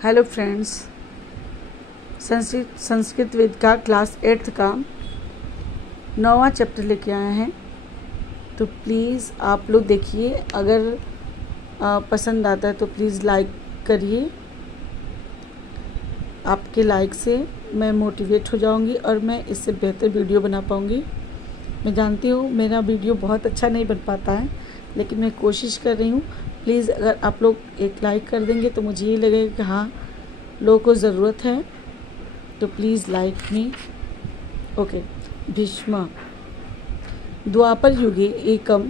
Hello friends, Sanskrit वेद का class 8th का 9वां chapter लेके आए हैं। तो प्लीज़ आप लोग देखिए, अगर पसंद आता है तो प्लीज़ लाइक करिए। आपके लाइक से मैं मोटिवेट हो जाऊंगी और मैं इससे बेहतर वीडियो बना पाऊंगी। मैं जानती हूँ मेरा वीडियो बहुत अच्छा नहीं बन पाता है, लेकिन मैं कोशिश कर रही हूँ। प्लीज़ अगर आप लोग एक लाइक कर देंगे तो मुझे ये लगेगा कि हाँ, लोगों को ज़रूरत है, तो please like me. Okay. Bhishma. द्वापर युगे एकम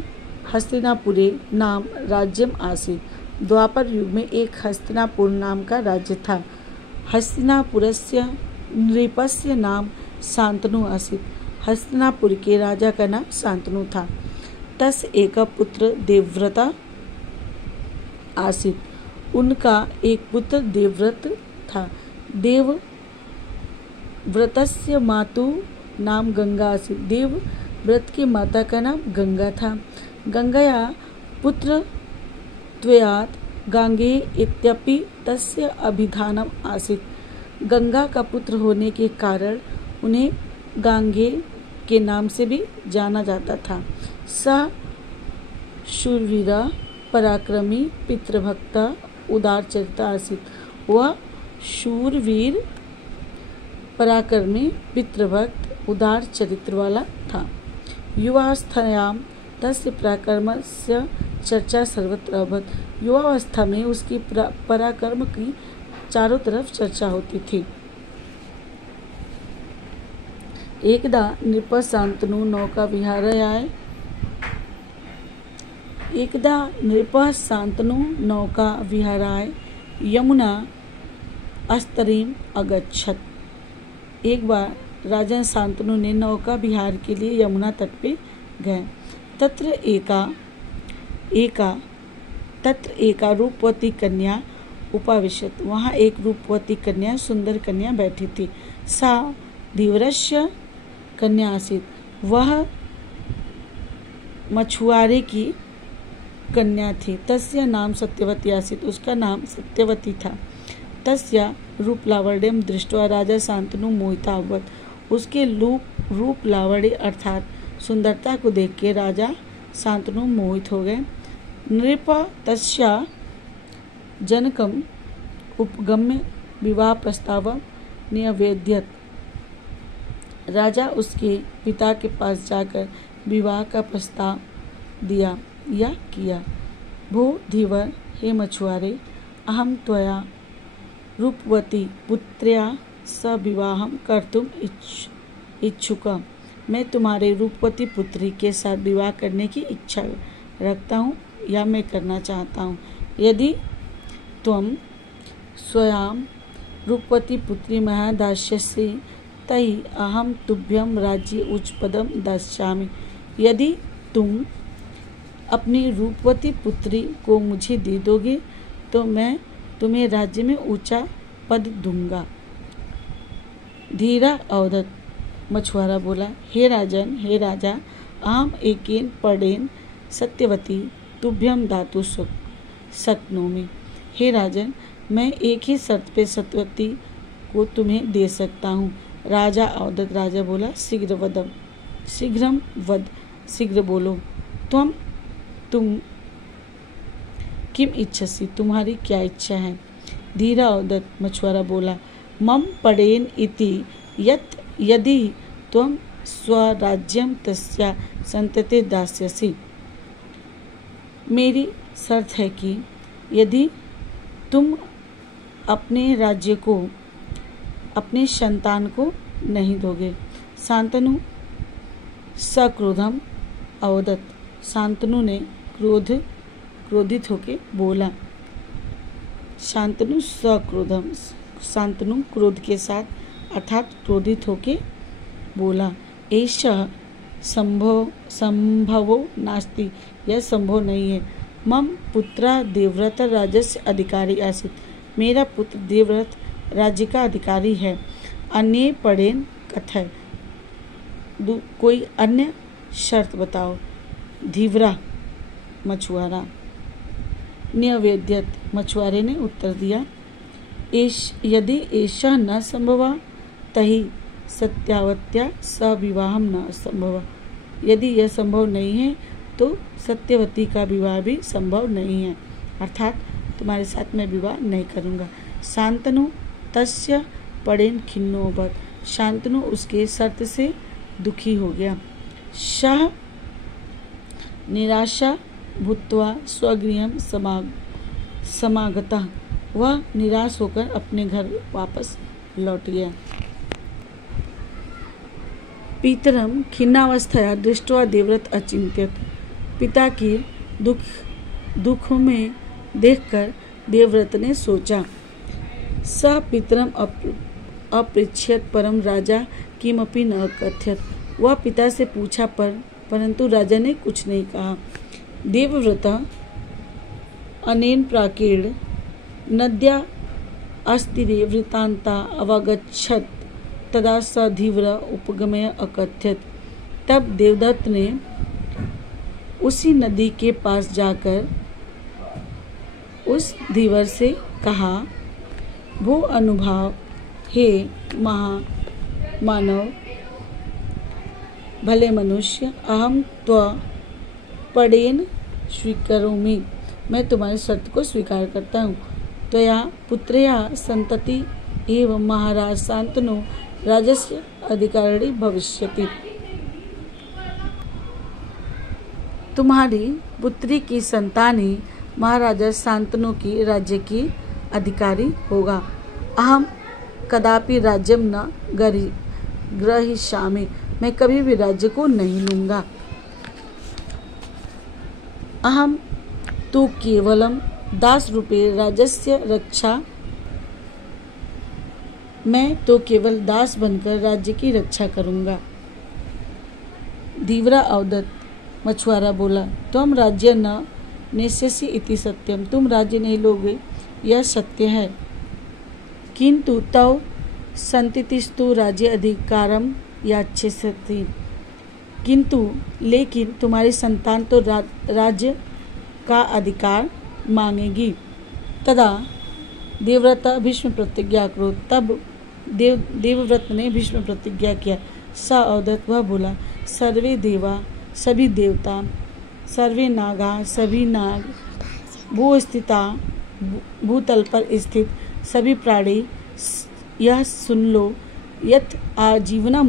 हस्तिनापुरे नाम राज्यम आसीत्। द्वापर युग में एक हस्तिनापुर नाम का राज्य था। हस्तिनापुरस्य नृपस्य नाम शांतनु आसीत्। हस्तिनापुर के राजा का नाम शांतनु था। तस् एक पुत्र देवव्रता आसीत्। उनका एक पुत्र देवव्रत था। देवव्रतस्य मातु नाम गंगा आसीत्। देवव्रत की माता का नाम गंगा था। गंगया पुत्र त्वयात् गांगे इत्यपि तस्य अभिधानम आसीत्। गंगा का पुत्र होने के कारण उन्हें गांगे के नाम से भी जाना जाता था। स शूरवीरा पराक्रमी पितृभक्ता उदार चरित्र आसीत्। वह शूरवीर पराक्रमी पितृभक्त उदार चरित्र वाला था। युवावस्थायां तस्य पराक्रमस्य चर्चा सर्वत्र अभवत्। युवावस्था में उसकी पराक्रम की चारों तरफ चर्चा होती थी। एकदा नृप शांतनु नौका विहाराय यमुना अस्तरीम अगच्छत्। एक बार राजा शांतनु ने नौका विहार के लिए यमुना तट पे गए। तत्र एका रूपवती कन्या उपाविशत्। वहाँ एक रूपवती कन्या, सुंदर कन्या बैठी थी। सा धीवरस्य कन्या आसीत्। वह मछुआरे की कन्या थी। तस्य नाम सत्यवती आसीत्। उसका नाम सत्यवती था। तस्य रूपलावण्यम दृष्ट्वा राजा शांतनु मोहिता अभवत्। उसके रूप लावण्य अर्थात सुंदरता को देख के राजा शांतनु मोहित हो गए। नृप तस्या जनकम उपगम्य विवाह प्रस्ताव निवेद्यत। राजा उसके पिता के पास जाकर विवाह का प्रस्ताव दिया या किया। भो धीवर, हे मछुआरे, अहम त्वया रूपवती पुत्र्या स विवाहम कर्तुम इच्छुका। मैं तुम्हारे रूपवती पुत्री के साथ विवाह करने की इच्छा रखता हूँ या मैं करना चाहता हूँ। यदि त्वं स्वयं रूपवती पुत्री मया दास्यसि तर्हि अहम तुभ्यं राज्ये उच्च पदम दास्यामि। यदि तुम अपनी रूपवती पुत्री को मुझे दे दोगे तो मैं तुम्हें राज्य में ऊंचा पद दूंगा। धीरा अवदत्। मछुआरा बोला, हे राजन, हे राजा, अहम एकेन पदेन सत्यवती तुभ्यं दातुं शक्नोमि। हे राजन, मैं एक ही शर्त पे सत्यवती को तुम्हें दे सकता हूँ। राजा अवदत्। राजा बोला, शीघ्रम वद, शीघ्र बोलो। तुम किम इच्छसि, तुम्हारी क्या इच्छा है। धीरा अवदत्। मछुआरा बोला, मम पडेन इति यत् यदि त्वं स्वराज्यं तस्या संतते दास्यसि। मेरी शर्त है कि यदि तुम अपने राज्य को अपने संतान को नहीं दोगे। शांतनु सक्रोधम अवदत्। शांतनु ने क्रोधित होके बोला। शांतनु सक्रोधम, शांतनु क्रोध के साथ अर्थात क्रोधित होके बोला। एषः संभवो नास्ति, यह संभव नहीं है। मम पुत्रा देवव्रत राज्यस्य अधिकारी आसीत्। मेरा पुत्र देवव्रत राज्य का अधिकारी है। अन्य पडेन कथय, कोई अन्य शर्त बताओ। धीवरा मछुआरा। निवेद्यत। मछुआरे ने उत्तर दिया। यदि एषः न संभव तहि सत्यावत्या सविवाहम न संभव। यदि यह संभव नहीं है तो सत्यवती का विवाह भी संभव नहीं है, अर्थात तुम्हारे साथ मैं विवाह नहीं करूँगा। शांतनु तस्य पड़ेन खिन्नोऽभवत्। शांतनु उसके शर्त से दुखी हो गया। सः निराशा भूत्वा स्वगृहं समागतः। वह निराश होकर अपने घर वापस लौट गया। पितरं खिन्नावस्थया दृष्ट्वा देवव्रत अचिंत्यत। पिता के दुख में देखकर देवव्रत ने सोचा। स पितरम अपृच्छेत परम राजा किमपि न कथयत। वह पिता से पूछा परंतु राजा ने कुछ नहीं कहा। देवव्रत अनेन प्राकेण नद्या अस्तीरे वृत्तान्ता अवगच्छत तदा स धीवर उपगमय अकथयत। तब देवदत्त ने उसी नदी के पास जाकर उस धीवर से कहा, भो अनुभाव, हे मानव, भले मनुष्य, अहम त्वपडेन स्वीकरोमि। मैं तुम्हारी शर्त को स्वीकार करता हूँ। त्वया पुत्रया संतति एवं महाराज शांतनु राजस्य अधिकारी भविष्यति। तुम्हारी पुत्री की संतान ही महाराजा शांतनु की राज्य की अधिकारी होगा। अहम कदापि राज्यम न ग्रहीष्यामि। मैं कभी भी राज्य को नहीं लूँगा। अहम तु केवलम दास रूपे राज्यस्य रक्षा। मैं तो केवल दास बनकर राज्य की रक्षा करूँगा। धीवरा अवदत्। मछुआरा बोला, तुम राज्य न नेष्यसि इति सत्यम। तुम राज्य नहीं लोगे, यह सत्य है। किंतु तव संततिस्तु राज्य अधिकारम याच्छति। किंतु लेकिन तुम्हारी संतान तो राज्य का अधिकार मांगेगी। तदा देवव्रत भीष्म प्रतिज्ञा करो। तब देवव्रत ने भीष्म प्रतिज्ञा किया। स अवदत्। वह बोला, सर्वे देवा, सभी देवता, सर्वे नागा, सभी नाग, भूस्थिता, भूतल पर स्थित सभी प्राणी, यह सुन लो, यत् आजीवनम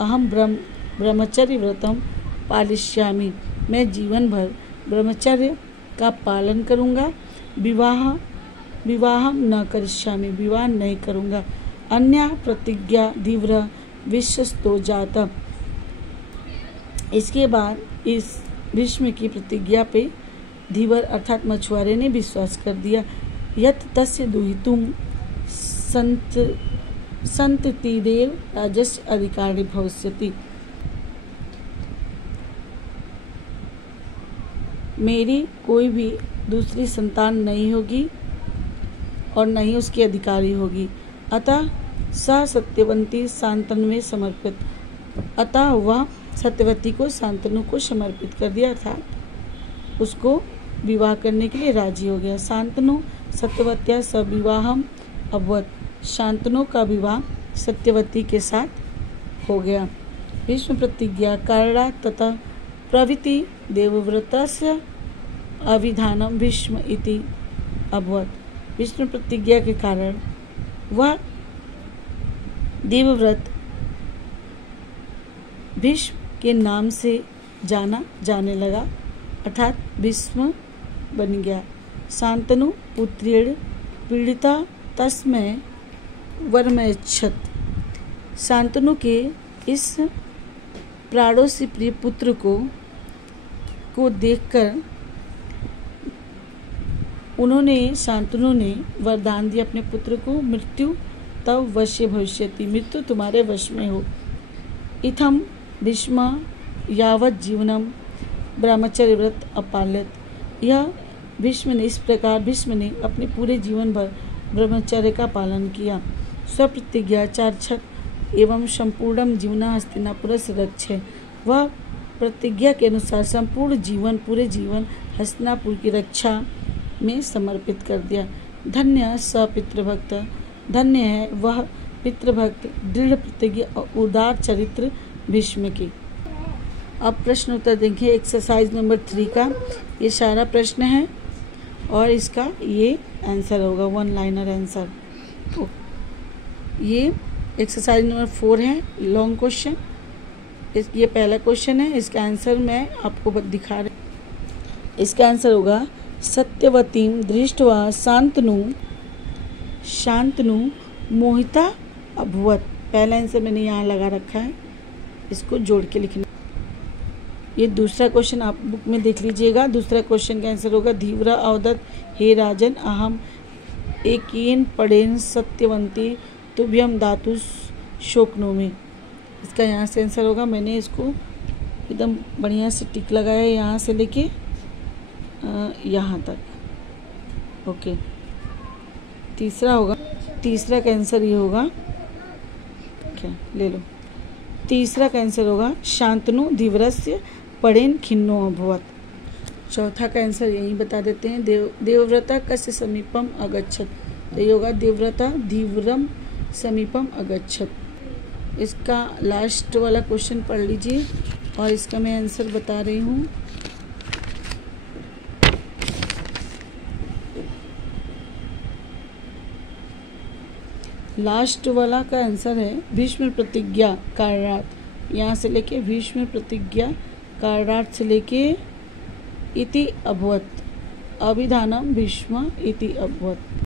अहम ब्रह्मचर्य व्रतम पालिष्यामि। मैं जीवन भर ब्रह्मचर्य का पालन करूँगा। विवाहम न करिष्यामि। विवाह नहीं करूँगा। अन्या प्रतिज्ञा धीव्र विश्वस्तो जाता। इसके बाद इस भीष्म की प्रतिज्ञा पे धीवर अर्थात मछुआरे ने विश्वास कर दिया। यत् तस्य दुहितुम संततिरेव राजस्य अधिकारी भविष्यति। मेरी कोई भी दूसरी संतान नहीं होगी और न ही उसकी अधिकारी होगी। अतः स सत्यवती शांतनु में समर्पित। अतः वह सत्यवती को शांतनु को समर्पित कर दिया, अर्थात उसको विवाह करने के लिए राजी हो गया। शांतनु सत्यवत्या सविवाहम अभवत्। शांतनु का विवाह सत्यवती के साथ हो गया। भीष्म प्रतिज्ञा कारणां तथा प्रभृति देवव्रतस्य अविधानम भीष्म इति अभवत्। भीष्म प्रतिज्ञा के कारण वह देवव्रत भीष्म के नाम से जाना जाने लगा, अर्थात भीष्म बन गया। शांतनु पुत्रेण पीड़िता तस्मै वरमयच्छत्। शांतनु के इस प्राणों से प्रिय पुत्र को देखकर शांतनु ने वरदान दिया अपने पुत्र को, मृत्यु तव वश्य भविष्यति। मृत्यु तुम्हारे वश में हो। इत्थं भीष्म यावत् जीवनम ब्रह्मचर्य व्रत अपाल्यत। यह इस प्रकार भीष्म ने अपने पूरे जीवन भर ब्रह्मचर्य का पालन किया। स्वप्रतिज्ञा चार्छक एवं संपूर्णम जीवना हस्तिनापुरस्य रक्षे। वह प्रतिज्ञा के अनुसार पूरे जीवन हस्तिनापुर की रक्षा में समर्पित कर दिया। धन्य स पितृभक्त, धन्य है वह पितृभक्त, दृढ़ प्रतिज्ञ और उदार चरित्र भीष्म की। अब प्रश्न उत्तर देखिए एक्सरसाइज नंबर 3 का। ये सारा प्रश्न है और इसका ये आंसर होगा, वन लाइनर आंसर। तो ये एक्सरसाइज नंबर 4 है, लॉन्ग क्वेश्चन। ये पहला क्वेश्चन है, इसका आंसर मैं आपको दिखा रही। इसका आंसर होगा सत्यवतीम दृष्ट्वा शांतनु मोहिता अभवत। पहला आंसर मैंने यहाँ लगा रखा है, इसको जोड़ के लिखना। ये दूसरा क्वेश्चन आप बुक में देख लीजिएगा। दूसरा क्वेश्चन का आंसर होगा धीवरा अवदत हे राजन अहम एकेन पढ़ेन सत्यवंती तुभ्यम धातु शोकनोमी। इसका यहाँ से आंसर होगा, मैंने इसको एकदम बढ़िया से टिक लगाया यहाँ से लेके यहाँ तक। ओके, तीसरा होगा, तीसरा का आंसर ये होगा, क्या ले लो। तीसरा का आंसर होगा शांतनु धीवरस्य पढ़ेन खिन्नो अभवत। चौथा का आंसर यही बता देते हैं, देवव्रता कस्य समीपम अगच्छत। तो ये होगा देवव्रता धीवरम समीपम अगच्छत। इसका लास्ट वाला क्वेश्चन पढ़ लीजिए और इसका मैं आंसर बता रही हूँ। लास्ट वाला का आंसर है भीष्म प्रतिज्ञा कारणार्थ, यहाँ से लेके भीष्म प्रतिज्ञा कारणार्थ से लेके इति अभवत, अभिधानम भीष्म इति अभवत।